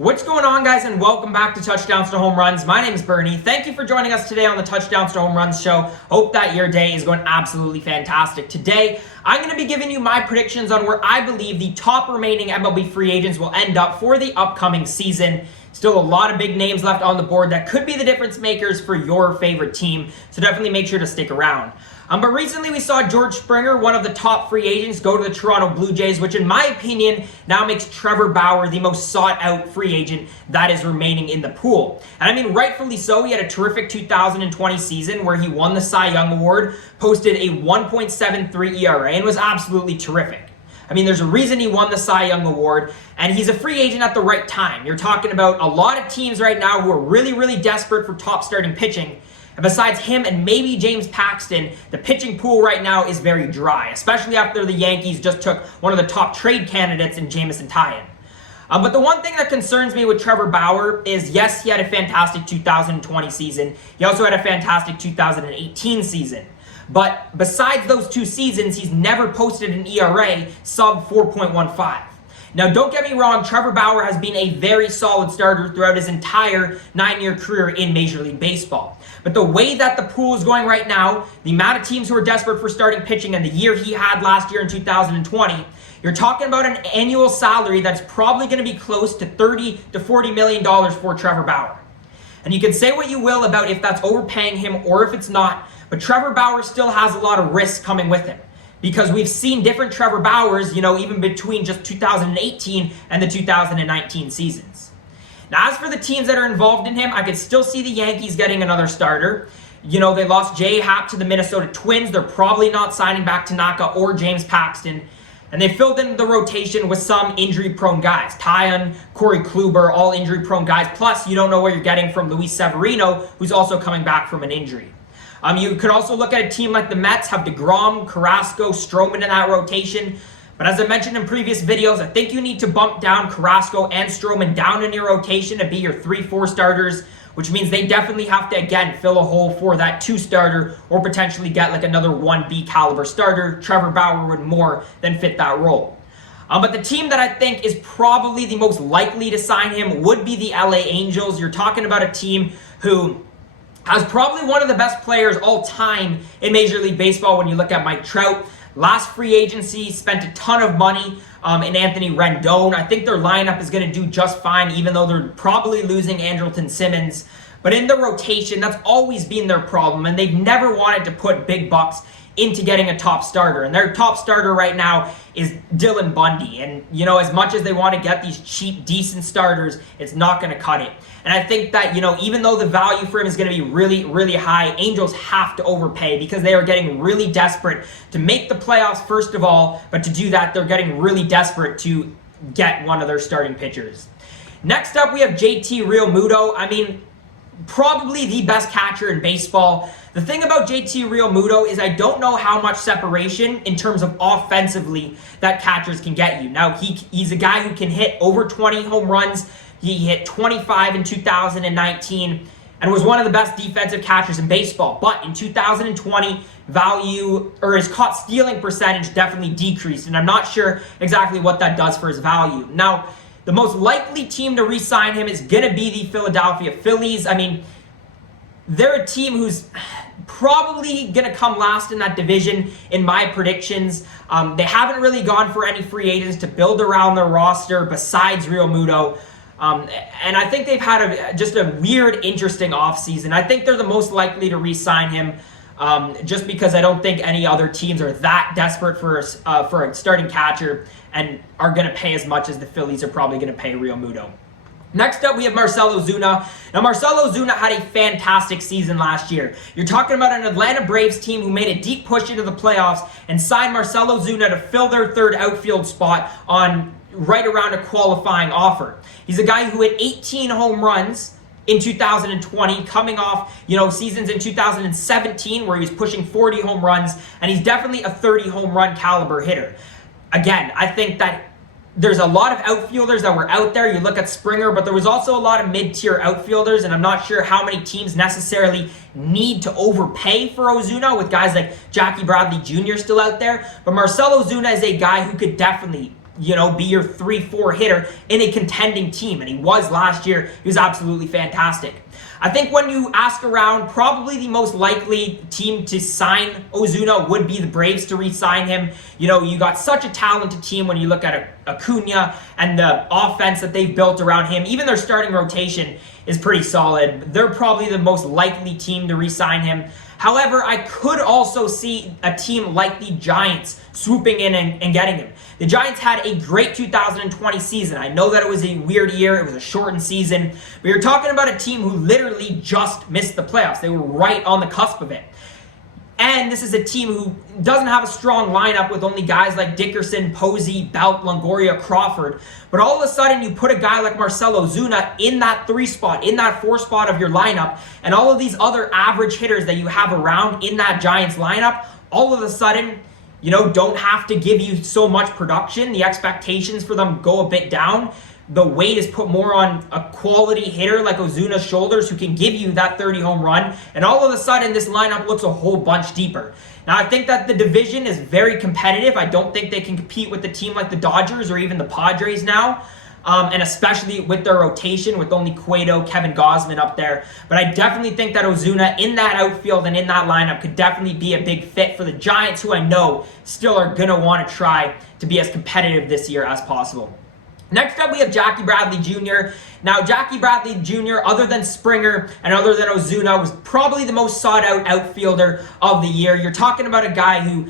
What's going on, guys, and welcome back to Touchdowns to Home Runs. My name is Bernie. Thank you for joining us today on the Touchdowns to Home Runs show. Hope that your day is going absolutely fantastic. Today, I'm going to be giving you my predictions on where I believe the top remaining MLB free agents will end up for the upcoming season. Still a lot of big names left on the board that could be the difference makers for your favorite team, so definitely make sure to stick around. But recently we saw George Springer, one of the top free agents, go to the Toronto Blue Jays, which in my opinion now makes Trevor Bauer the most sought out free agent that is remaining in the pool. And I mean, rightfully so. He had a terrific 2020 season where he won the Cy Young Award, posted a 1.73 ERA, and was absolutely terrific. I mean, there's a reason he won the Cy Young Award, and he's a free agent at the right time. You're talking about a lot of teams right now who are really desperate for top starting pitching. And besides him and maybe James Paxton, the pitching pool right now is very dry, especially after the Yankees just took one of the top trade candidates in Jamison Tyon. But the one thing that concerns me with Trevor Bauer is, yes, he had a fantastic 2020 season. He also had a fantastic 2018 season. But besides those two seasons, he's never posted an ERA sub 4.15. Now, don't get me wrong, Trevor Bauer has been a very solid starter throughout his entire 9-year career in Major League Baseball. But the way that the pool is going right now, the amount of teams who are desperate for starting pitching, and the year he had last year in 2020, you're talking about an annual salary that's probably going to be close to $30 to $40 million for Trevor Bauer. And you can say what you will about if that's overpaying him or if it's not, but Trevor Bauer still has a lot of risk coming with him. Because we've seen different Trevor Bauers, even between just 2018 and the 2019 seasons. Now, as for the teams that are involved in him, I could still see the Yankees getting another starter. They lost J. Happ to the Minnesota Twins. They're probably not signing back Tanaka or James Paxton. And they filled in the rotation with some injury-prone guys. Tyon, Corey Kluber, all injury-prone guys. Plus, you don't know what you're getting from Luis Severino, who's also coming back from an injury. You could also look at a team like the Mets, have DeGrom, Carrasco, Stroman in that rotation. But as I mentioned in previous videos, I think you need to bump down Carrasco and Stroman down in your rotation to be your 3-4 starters, which means they definitely have to, again, fill a hole for that 2-starter or potentially get like another 1B caliber starter. Trevor Bauer would more than fit that role. But the team that I think is probably the most likely to sign him would be the LA Angels. You're talking about a team who has probably one of the best players all time in Major League Baseball when you look at Mike Trout. Last free agency, spent a ton of money in Anthony Rendon. I think their lineup is going to do just fine, even though they're probably losing Andrelton Simmons. But in the rotation, that's always been their problem, and they've never wanted to put big bucks into getting a top starter. And their top starter right now is Dylan Bundy. And, as much as they want to get these cheap, decent starters, it's not going to cut it. And I think that, even though the value for him is going to be really high, Angels have to overpay because they are getting really desperate to make the playoffs, first of all. But to do that, they're getting really desperate to get one of their starting pitchers. Next up, we have JT Realmuto. I mean, probably the best catcher in baseball. The thing about JT Realmuto is I don't know how much separation in terms of offensively that catchers can get you. Now, he's a guy who can hit over 20 home runs. He hit 25 in 2019 and was one of the best defensive catchers in baseball. But in 2020, his caught stealing percentage definitely decreased, and I'm not sure exactly what that does for his value. Now, the most likely team to re-sign him is going to be the Philadelphia Phillies. I mean, they're a team who's probably going to come last in that division in my predictions. They haven't really gone for any free agents to build around their roster besides Realmuto. And I think they've had just a weird, interesting offseason. I think they're the most likely to re-sign him just because I don't think any other teams are that desperate for a starting catcher and are going to pay as much as the Phillies are probably going to pay Realmuto. Next up, we have Marcelo Zuna. Now, Marcelo Zuna had a fantastic season last year. You're talking about an Atlanta Braves team who made a deep push into the playoffs and signed Marcelo Zuna to fill their third outfield spot on right around a qualifying offer. He's a guy who hit 18 home runs in 2020, coming off, seasons in 2017 where he was pushing 40 home runs, and he's definitely a 30 home run caliber hitter. Again, I think that there's a lot of outfielders that were out there. You look at Springer, but there was also a lot of mid-tier outfielders, and I'm not sure how many teams necessarily need to overpay for Ozuna with guys like Jackie Bradley Jr. still out there. But Marcelo Zuna is a guy who could definitely be your 3-4 hitter in a contending team, and he was last year. He was absolutely fantastic. I think when you ask around, probably the most likely team to sign Ozuna would be the Braves to re-sign him. You got such a talented team when you look at Acuna and the offense that they've built around him. Even their starting rotation is pretty solid. They're probably the most likely team to re-sign him. However, I could also see a team like the Giants swooping in and getting him. The Giants had a great 2020 season. I know that it was a weird year. It was a shortened season. But you're talking about a team who literally just missed the playoffs. They were right on the cusp of it. And this is a team who doesn't have a strong lineup with only guys like Dickerson, Posey, Belt, Longoria, Crawford. But all of a sudden, you put a guy like Marcelo Zuna in that 3 spot, in that 4 spot of your lineup, and all of these other average hitters that you have around in that Giants lineup, all of a sudden, don't have to give you so much production. The expectations for them go a bit down. The weight is put more on a quality hitter like Ozuna's shoulders who can give you that 30 home run. And all of a sudden, this lineup looks a whole bunch deeper. Now, I think that the division is very competitive. I don't think they can compete with a team like the Dodgers or even the Padres now. And especially with their rotation with only Cueto, Kevin Gausman up there. But I definitely think that Ozuna in that outfield and in that lineup could definitely be a big fit for the Giants, who I know still are going to want to try to be as competitive this year as possible. Next up, we have Jackie Bradley Jr. Now, Jackie Bradley Jr., other than Springer and other than Ozuna, was probably the most sought-out outfielder of the year. You're talking about a guy who,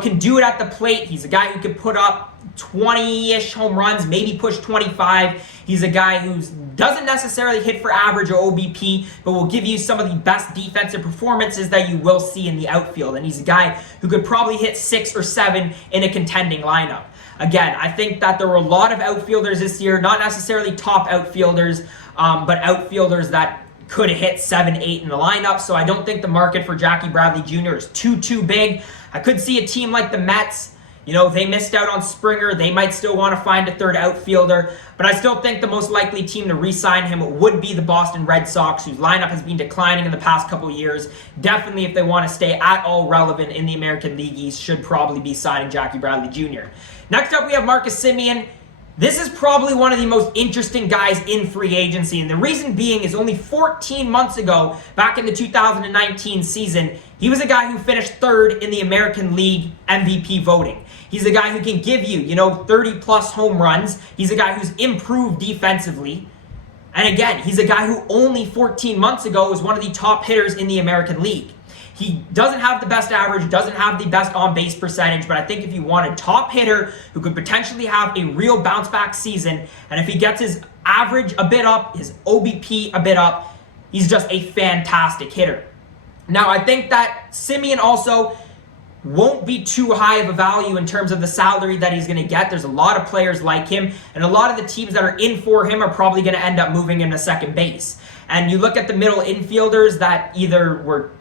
can do it at the plate. He's a guy who can put up 20-ish home runs, maybe push 25. He's a guy who doesn't necessarily hit for average or OBP, but will give you some of the best defensive performances that you will see in the outfield. And he's a guy who could probably hit 6 or 7 in a contending lineup. Again, I think that there were a lot of outfielders this year, not necessarily top outfielders, but outfielders that could hit 7, 8 in the lineup. So I don't think the market for Jackie Bradley Jr. is too big. I could see a team like the Mets. They missed out on Springer. They might still want to find a third outfielder. But I still think the most likely team to re-sign him would be the Boston Red Sox, whose lineup has been declining in the past couple of years. Definitely, if they want to stay at all relevant in the American League East, should probably be signing Jackie Bradley Jr. Next up, we have Marcus Semien. This is probably one of the most interesting guys in free agency, and the reason being is only 14 months ago, back in the 2019 season, he was a guy who finished 3rd in the American League MVP voting. He's a guy who can give you, 30-plus home runs. He's a guy who's improved defensively. And again, he's a guy who only 14 months ago was one of the top hitters in the American League. He doesn't have the best average, doesn't have the best on-base percentage, but I think if you want a top hitter who could potentially have a real bounce-back season, and if he gets his average a bit up, his OBP a bit up, he's just a fantastic hitter. Now, I think that Simeon also won't be too high of a value in terms of the salary that he's going to get. There's a lot of players like him, and a lot of the teams that are in for him are probably going to end up moving him to second base. And you look at the middle infielders that either were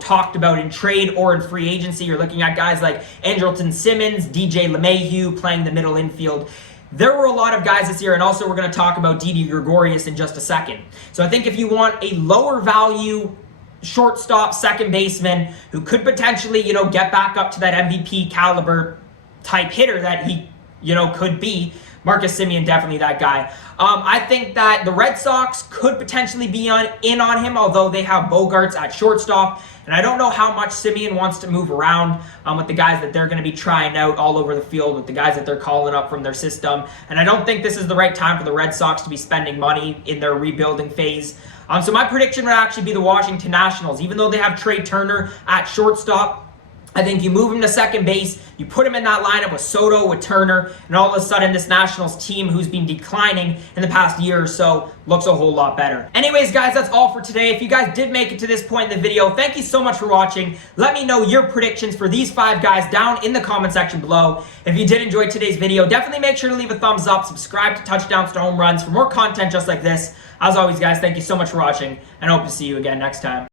talked about in trade or in free agency. You're looking at guys like Andrelton Simmons, DJ LeMahieu playing the middle infield. There were a lot of guys this year, and also we're going to talk about Didi Gregorius in just a second. So I think if you want a lower value shortstop, second baseman who could potentially, get back up to that MVP caliber type hitter that he, could be, Marcus Semien, definitely that guy. I think that the Red Sox could potentially be in on him, although they have Bogarts at shortstop. And I don't know how much Simeon wants to move around with the guys that they're going to be trying out all over the field, with the guys that they're calling up from their system. And I don't think this is the right time for the Red Sox to be spending money in their rebuilding phase. So my prediction would actually be the Washington Nationals. Even though they have Trey Turner at shortstop, I think you move him to second base, you put him in that lineup with Soto, with Turner, and all of a sudden this Nationals team, who's been declining in the past year or so, looks a whole lot better. Anyways, guys, that's all for today. If you guys did make it to this point in the video, thank you so much for watching. Let me know your predictions for these 5 guys down in the comment section below. If you did enjoy today's video, definitely make sure to leave a thumbs up, subscribe to Touchdowns to Home Runs for more content just like this. As always, guys, thank you so much for watching, and I hope to see you again next time.